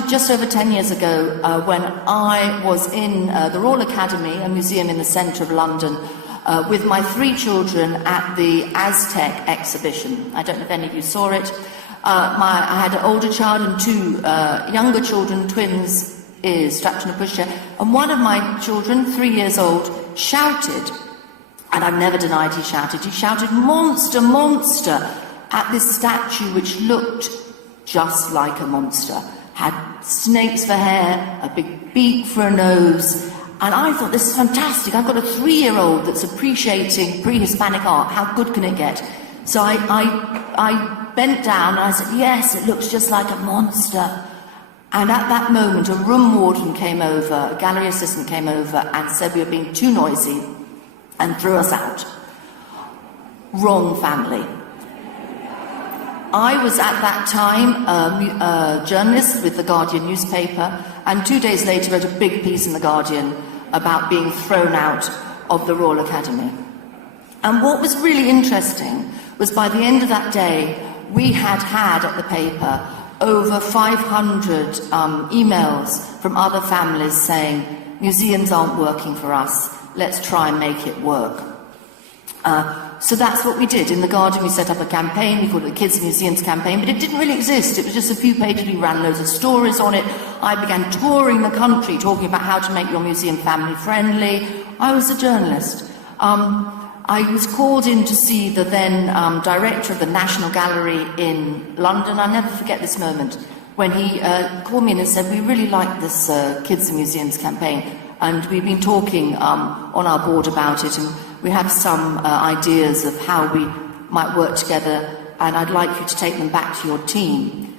started just over 10 years ago when I was in the Royal Academy, a museum in the centre of London, with my 3 children at the Aztec exhibition. I don't know if any of you saw it. I had an older child and 2 younger children, twins, strapped in a pushchair, and one of my children, 3 years old, shouted, and I've never denied he shouted, "Monster, monster," at this statue which looked just like a monster. Had snakes for hair, a big beak for a nose, and I thought, this is fantastic. I've got a 3-year-old that's appreciating pre-Hispanic art. How good can it get? So I bent down and I said, yes, it looks just like a monster. And at that moment, a room warden came over, a gallery assistant came over and said we were being too noisy and threw us out. Wrong family. I was at that time a journalist with the Guardian newspaper, and 2 days later wrote a big piece in the Guardian about being thrown out of the Royal Academy. And what was really interesting was by the end of that day, we had at the paper over 500 emails from other families saying, museums aren't working for us, let's try and make it work. So that's what we did. In The Guardian, we set up a campaign, we called it the Kids Museums campaign, but it didn't really exist. It was just a few pages, we ran loads of stories on it. I began touring the country, talking about how to make your museum family-friendly. I was a journalist. I was called in to see the then director of the National Gallery in London. I'll never forget this moment, when he called me in and said, we really like this Kids and Museums campaign, and we've been talking on our board about it, and we have some ideas of how we might work together, and I'd like you to take them back to your team.